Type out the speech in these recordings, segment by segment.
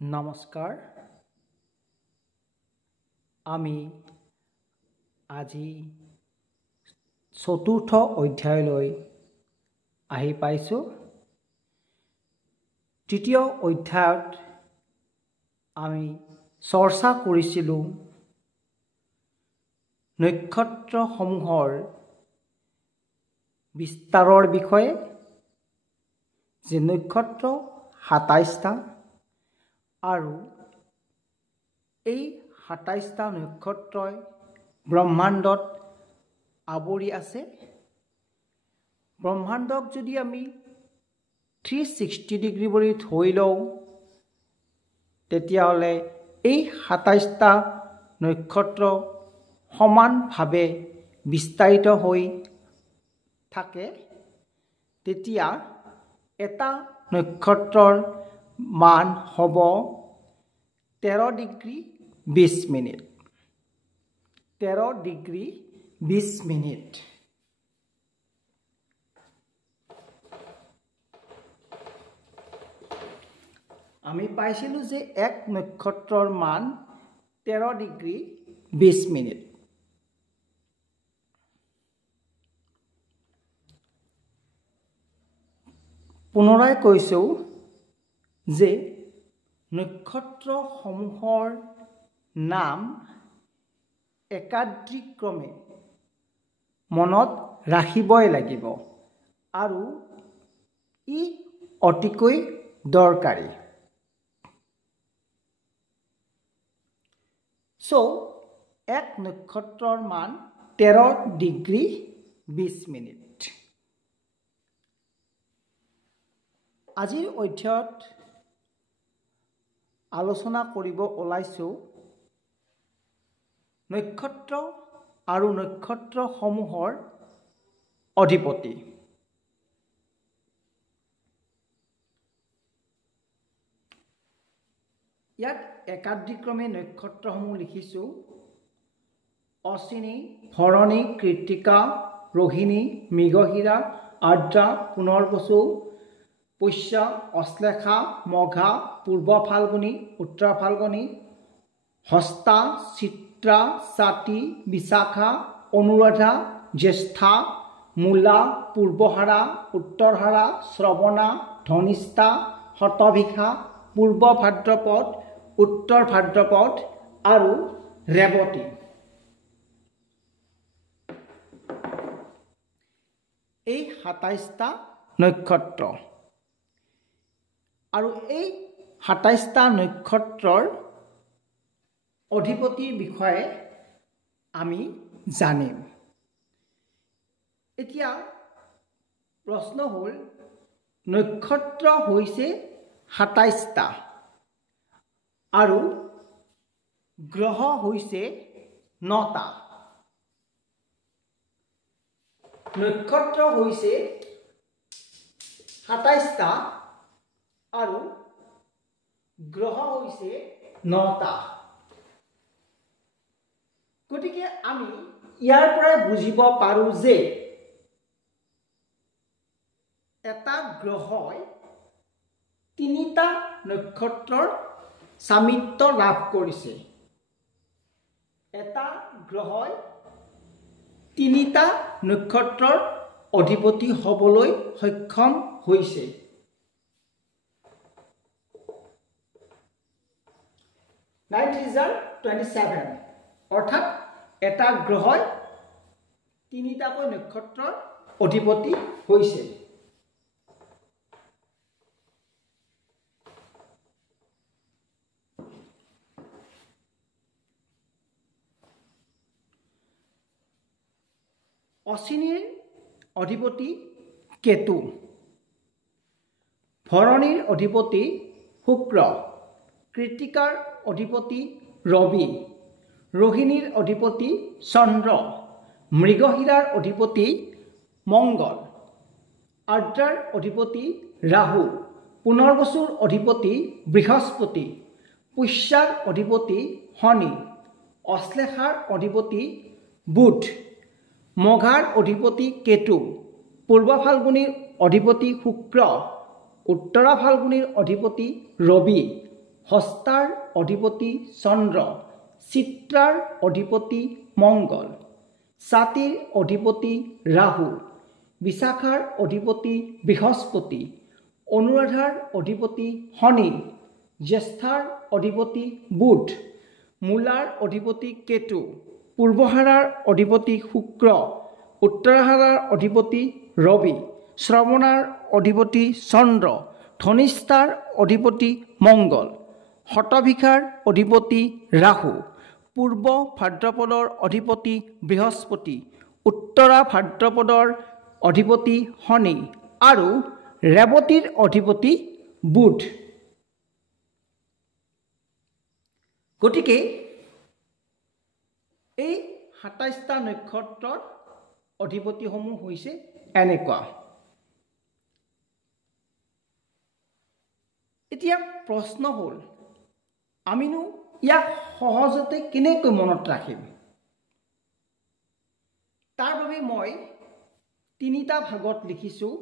নমস্কাৰ আমি আজি চতুৰ্থ অধ্যায়লৈ আহি পাইছোঁ। তৃতীয় অধ্যায়ত আমি চৰ্চা কৰিছিলোঁ নক্ষত্ৰসমূহৰ বিস্তাৰৰ বিষয়ে, যে নক্ষত্ৰ ২৭টা আৰু এই ২৭টা নক্ষত্ৰই ব্ৰহ্মাণ্ডত আৱৰি আছে। ব্ৰহ্মাণ্ডক যদি আমি 360 ডিগ্ৰী বুলি ধৰি লওঁ, তেতিয়াহ'লে এই ২৭টা নক্ষত্ৰ সমানভাৱে বিস্তাৰিত হৈ থাকে। তেতিয়া এটা নক্ষত্ৰৰ মান হ'ব 13 ডিগ্ৰী 20 মিনিট। 13 degree 20 minute. আমি পাইছিলোঁ যে এক নক্ষত্ৰৰ মান 13 ডিগ্ৰী 20 মিনিট। পুনৰাই কৈছোঁ যে নক্ষত্ৰসমূহৰ নাম একাদিক্ৰমে মনত ৰাখিবই লাগিব আৰু ই অতিকৈ দৰকাৰী। এক নক্ষত্ৰৰ মান 13 ডিগ্ৰী 20 মিনিট। আজিৰ অধ্যায়ত আলোচনা কৰিব ওলাইছোঁ নক্ষত্ৰ আৰু নক্ষত্ৰসমূহৰ অধিপতি। ইয়াত একাদিক্ৰমে নক্ষত্ৰসমূহ লিখিছোঁ: অশ্বিনী, ভৰণী, কৃত্তিকা, ৰোহিণী, মৃগশিৰা, আৰ্দ্ৰা, পুনৰ্বসু, পুষ্যা, অশ্লেষা, মঘা, পূৰ্ব ফাল্গুনী, উত্তৰ ফাল্গুনী, হস্তা, চিত্ৰা, স্বাতী, বিশাখা, অনুৰাধা, জ্যেষ্ঠা, মূলা, পূৰ্বহাৰা, উত্তৰহাৰা, শ্ৰৱণা, ধনিষ্ঠা, শতভিষা, পূৰ্ব ভাদ্ৰপদ, উত্তৰ ভাদ্ৰপদ আৰু ৰেৱতী। এই ২৭টা নক্ষত্ৰ আৰু এই ২৭টা নক্ষত্ৰৰ অধিপতিৰ বিষয়ে আমি জানিম। এতিয়া প্ৰশ্ন হ'ল, নক্ষত্ৰ হৈছে ২৭টা আৰু গ্ৰহ হৈছে ৯টা। নক্ষত্ৰ হৈছে ২৭টা আৰু গ্ৰহ হৈছে ৯টা। গতিকে আমি ইয়াৰ পৰাই বুজিব পাৰোঁ যে এটা গ্ৰহই ৩টা নক্ষত্ৰৰ স্বামিত্ব লাভ কৰিছে। এটা গ্ৰহই ৩টা নক্ষত্ৰৰ অধিপতি হ'বলৈ সক্ষম হৈছে। Night result 27, অৰ্থাৎ এটা গ্ৰহই ৩টাকৈ নক্ষত্ৰৰ অধিপতি হৈছে। অশ্বিনীৰ অধিপতি কেতু, ভৰণীৰ অধিপতি শুক্ৰ, কৃত্তিকাৰ অধিপতি ৰবি, ৰোহিণীৰ অধিপতি চন্দ্ৰ, মৃগশিৰাৰ অধিপতি মংগল, আৰ্দ্ৰাৰ অধিপতি ৰাহু, পুনৰ্বসুৰ অধিপতি বৃহস্পতি, পুষ্যাৰ অধিপতি শনি, অশ্লেষাৰ অধিপতি বুধ, মঘাৰ অধিপতি কেতু, পূৰ্ব ফাল্গুনীৰ অধিপতি শুক্ৰ, উত্তৰা ফাল্গুনীৰ অধিপতি ৰবি, হস্তাৰ অধিপতি চন্দ্ৰ, চিত্ৰাৰ অধিপতি মংগল, ছাতিৰ অধিপতি ৰাহু, বিশাখাৰ অধিপতি বৃহস্পতি, অনুৰাধাৰ অধিপতি শনি, জ্যেষ্ঠাৰ অধিপতি বুধ, মূলাৰ অধিপতি কেতু, পূৰ্বহাৰাৰ অধিপতি শুক্ৰ, উত্তৰাহাৰাৰ অধিপতি ৰবি, শ্ৰৱণাৰ অধিপতি চন্দ্ৰ, ধনিষ্ঠাৰ অধিপতি মংগল, শতভিষাৰ অধিপতি ৰাহু, পূৰ্ব ভাদ্ৰপদৰ অধিপতি বৃহস্পতি, উত্তৰা ভাদ্ৰপদৰ অধিপতি শনি আৰু ৰেৱতীৰ অধিপতি বুধ। গতিকে এই ২৭টা নক্ষত্ৰৰ অধিপতিসমূহ হৈছে এনেকুৱা। এতিয়া প্ৰশ্ন হ'ল আমিনো ইয়াক সহজতে কেনেকৈ মনত ৰাখিম? তাৰ বাবে মই ৩টা ভাগত লিখিছোঁ।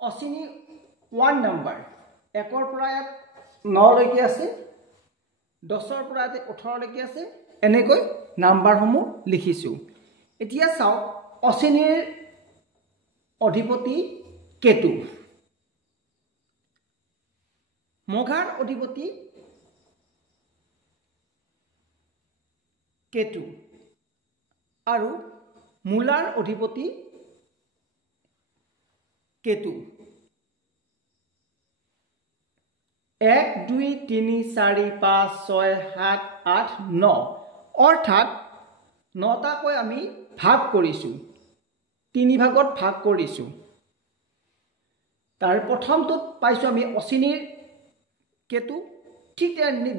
অশ্বিনী 1 নম্বৰ, 1ৰ পৰা 9লৈকে আছে, 10ৰ পৰা 18লৈকে আছে, এনেকৈ নাম্বাৰসমূহ লিখিছোঁ। এতিয়া চাওক, অশ্বিনীৰ অধিপতি কেতু, মঘাৰ অধিপতি কেতু আৰু মূলাৰ অধিপতি কেতু। 1 2 3 4 5 6 7 8 9 অৰ্থাৎ 9টাকৈ আমি ভাগ কৰিছোঁ, 3 ভাগত ভাগ কৰিছোঁ। তাৰ প্ৰথমটোত পাইছোঁ আমি অশ্বিনীৰ কেতু, ঠিক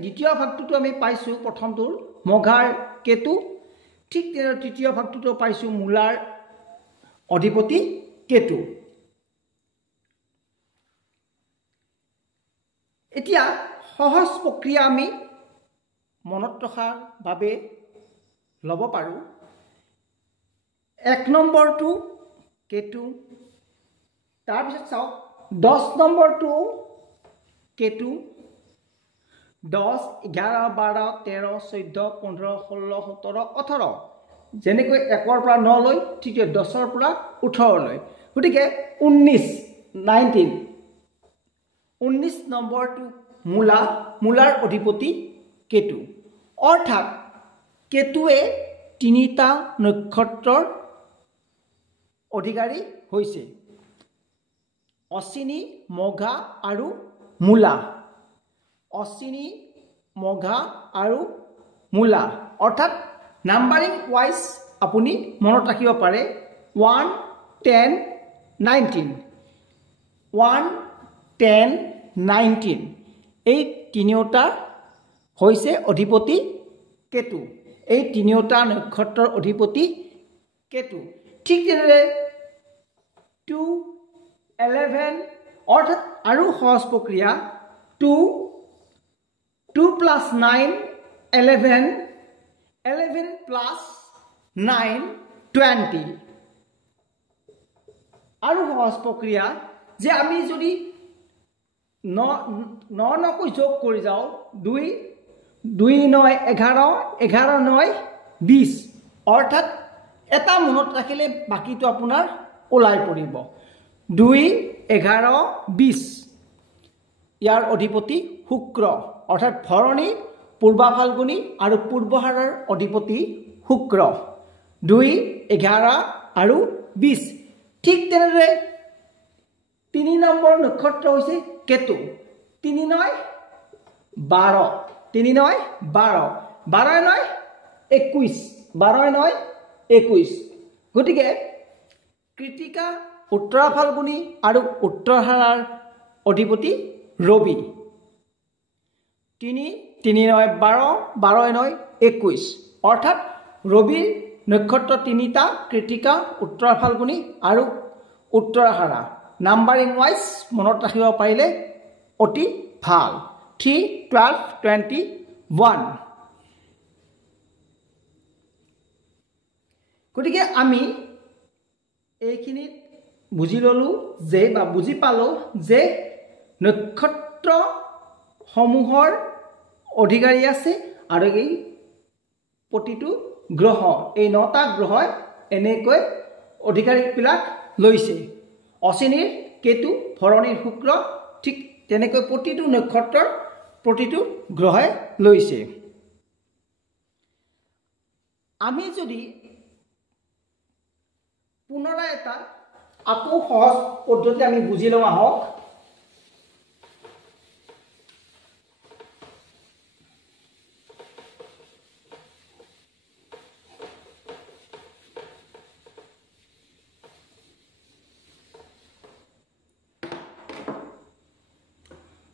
দ্বিতীয় ভাগটোতো আমি পাইছোঁ প্ৰথমটোৰ মঘাৰ কেতু, ঠিক তৃতীয় ভাগটোতো পাইছোঁ মূলাৰ অধিপতি কেতু। এতিয়া সহজ প্ৰক্ৰিয়া আমি মনত ৰখাৰ বাবে ল'ব পাৰোঁ। 1 নম্বৰটো কেতু, তাৰপিছত চাওক 10 নম্বৰটো কেতু, 10 11 12 13 14 15 16 17 18, যেনেকৈ 1ৰ পৰা 9লৈ, ঠিক 10ৰ পৰা 18লৈ, গতিকে 19 নম্বৰটো মূলা, মূলাৰ অধিপতি কেতু। অৰ্থাৎ কেতুৱে 3টা নক্ষত্ৰৰ অধিকাৰী হৈছে, অশ্বিনী, মঘা আৰু মূলা। অশ্বিনী, মঘা আৰু মূলা, অৰ্থাৎ নাম্বাৰিং ৱাইজ আপুনি মনত ৰাখিব পাৰে 1 10 19, 1 10 19, এই তিনিওটা হৈছে অধিপতি কেতু, এই তিনিওটা নক্ষত্ৰৰ অধিপতি কেতু। ঠিক তেনেদৰে 2 11 অৰ্থাৎ আৰু সহজ প্ৰক্ৰিয়া 2 + 9 11, 11 + 9 20, আৰু সহজ প্ৰক্ৰিয়া যে আমি যদি 9কৈ যোগ কৰি যাওঁ, 2 9 11, 11 9 20, অৰ্থাৎ এটা মনত ৰাখিলে বাকীটো আপোনাৰ ওলাই পৰিব। 2 11 20, ইয়াৰ অধিপতি শুক্ৰ, অৰ্থাৎ ভৰণী, পূৰ্বা ফাল্গুনী আৰু পূৰ্বহাৰৰ অধিপতি শুক্ৰ। 2 11 আৰু 20। ঠিক তেনেদৰে 3 নম্বৰ নক্ষত্ৰ হৈছে কেতু, 3 9 12, 3 9 12, 12 9 21, 12 9 21, গতিকে কৃতিকা, উত্তৰা ফাল্গুনী আৰু উত্তৰহাৰাৰ অধিপতি ৰবি। 3 9 12, 12 9 21, অৰ্থাৎ ৰবিৰ নক্ষত্ৰ 3টা, কৃতিকা, উত্তৰা ফাল্গুনী আৰু উত্তৰাহাৰা। নাম্বাৰিং ৱাইজ মনত ৰাখিব পাৰিলে অতি ভাল। 3 12 21। গতিকে আমি এইখিনিত বুজি ল'লোঁ যে, বা বুজি পালোঁ যে নক্ষত্ৰ সমূহৰ অধিকাৰী আছে আৰু এই প্ৰতিটো গ্ৰহ এই 9টা গ্ৰহই এনেকৈ অধিকাৰীবিলাক লৈছে অশ্বিনীৰ কেতু ভৰণীৰ শুক্ৰ ঠিক তেনেকৈ প্ৰতিটো নক্ষত্ৰৰ প্ৰতিটো গ্ৰহে লৈছে আমি যদি পুনৰাই এটা আকৌ সহজ পদ্ধতি আমি বুজি লওঁ আহক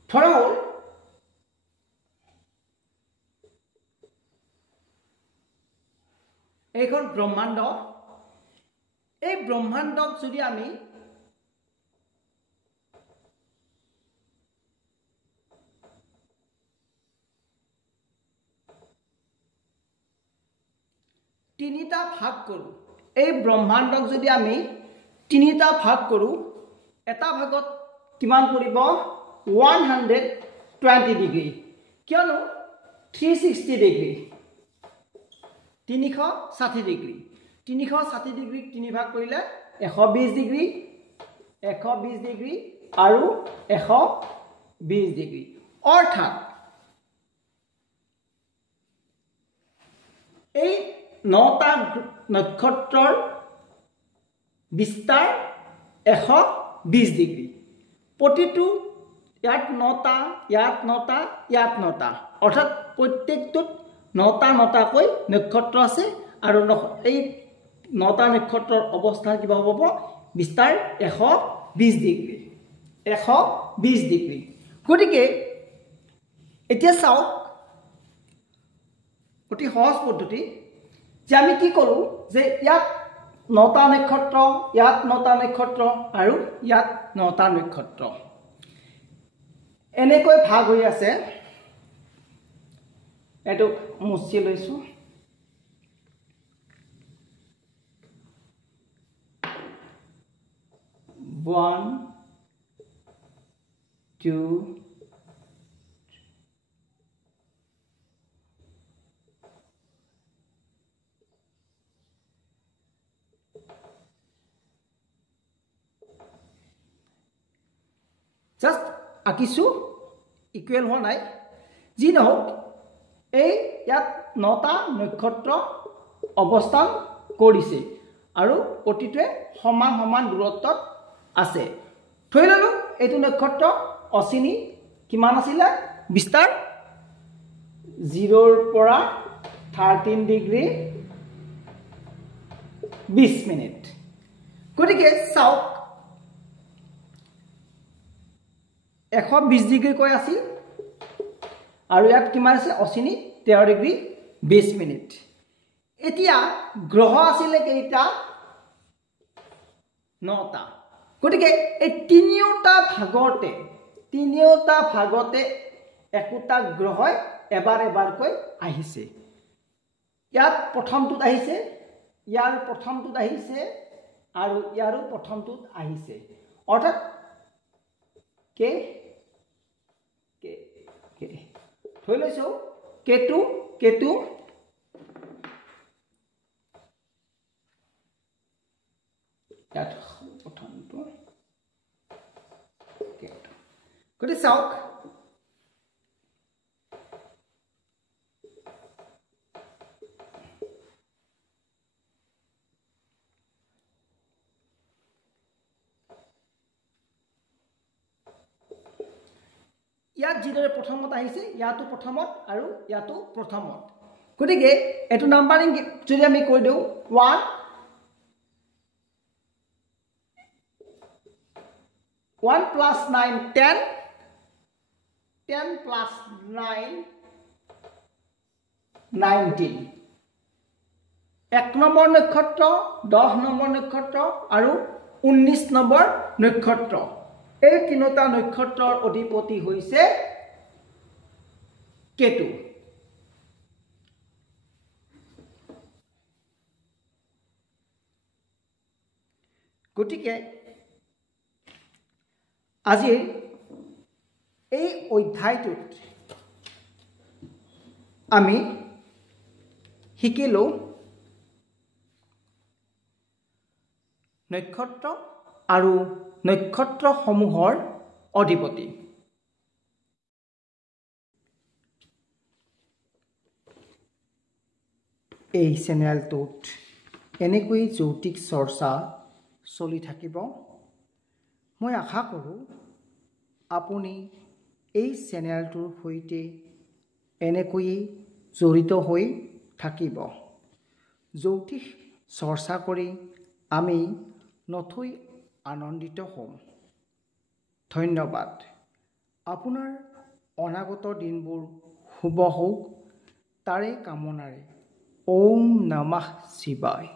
ধৰা হ'ল এইখন ব্ৰহ্মাণ্ড এই ব্ৰহ্মাণ্ডক যদি আমি তিনিটা ভাগ কৰোঁ এই ব্ৰহ্মাণ্ডক যদি আমি তিনিটা ভাগ কৰোঁ এটা ভাগত কিমান পৰিব 120 ডিগ্ৰী কিয়নো 360 ডিগ্ৰী 360 ডিগ্ৰী 360 ডিগ্ৰীক 3 ভাগ কৰিলে 120 ডিগ্ৰী 120 ডিগ্ৰী আৰু 120 ডিগ্ৰী অৰ্থাৎ এই 9টা নক্ষত্ৰৰ বিস্তাৰ 120 ডিগ্ৰী প্ৰতিটো ইয়াত 9টা ইয়াত 9টা ইয়াত 9টা অৰ্থাৎ প্ৰত্যেকটোত 9টাকৈ নক্ষত্ৰ আছে আৰু এই 9টা নক্ষত্ৰৰ অৱস্থান কিবা হ'ব বিস্তাৰ 120 ডিগ্ৰী 120 ডিগ্ৰী গতিকে এতিয়া চাওক অতি সহজ পদ্ধতি যে আমি কি কৰোঁ যে ইয়াত 9টা নক্ষত্ৰ ইয়াত 9টা নক্ষত্ৰ আৰু ইয়াত 9টা নক্ষত্ৰ এনেকৈ ভাগ হৈ আছে এটো মুছি লৈছো 1 2 জাস্ট আকিছো ইকুৱেল হোৱা নাই যি নহওক এই ইয়াত 9টা নক্ষত্ৰ অৱস্থান কৰিছে আৰু প্ৰতিটোৱে সমান সমান দূৰত্বত আছে ধৰি ললোঁ এইটো নক্ষত্ৰ অশ্বিনী কিমান আছিল বিস্তাৰ 0 ৰ পৰা 13 ডিগ্ৰী 20 মিনিট গতিকে চাওক 120 ডিগ্ৰী কৈ আছিল আৰু ইয়াত কিমান আছে অশ্বিনী 13 ডিগ্ৰী 20 মিনিট এতিয়া গ্ৰহ আছিল কেইটা 9টা গতিকে এই তিনিওটা ভাগতে একোটা গ্ৰহই এবাৰ এবাৰকৈ আহিছে ইয়াত প্ৰথমটোত আহিছে ইয়াৰ প্ৰথমটোত আহিছে আৰু ইয়াৰো প্ৰথমটোত আহিছে অৰ্থাৎ কে কে কে ধৰি লৈছো কেতু কেতু ইয়াত প্ৰথমটো কেতু গতিকে চাওক ইয়াত যিদৰে প্ৰথমত আহিছে ইয়াতো প্ৰথমত আৰু ইয়াতো প্ৰথমত গতিকে এটো নাম্বাৰিং যদি আমি কৈ দিও 1 plus 9 10 10 plus 9 19 1 নম্বৰ নক্ষত্ৰ 10 নম্বৰ নক্ষত্ৰ আৰু 19 নম্বৰ নক্ষত্ৰ এই তিনিটা নক্ষত্ৰৰ অধিপতি হৈছে কেতু গতিকে আজি এই অধ্যায়টোত আমি শিকিলোঁ নক্ষত্ৰ আৰু নক্ষত্ৰসমূহৰ অধিপতি। এই চেনেলটোত এনেকৈ জ্যোতিষ চৰ্চা চলি থাকিব। মই আশা কৰোঁ আপুনি এই চেনেলটোৰ সৈতে এনেকৈয়ে জড়িত হৈ থাকিব। জ্যোতিষ চৰ্চা কৰি আমি নথৈ আনন্দিত হ'ম। ধন্যবাদ। আপোনাৰ অনাগত দিনবোৰ শুভ হওক তাৰে কামনাৰে। ওম নমঃ শিৱায়।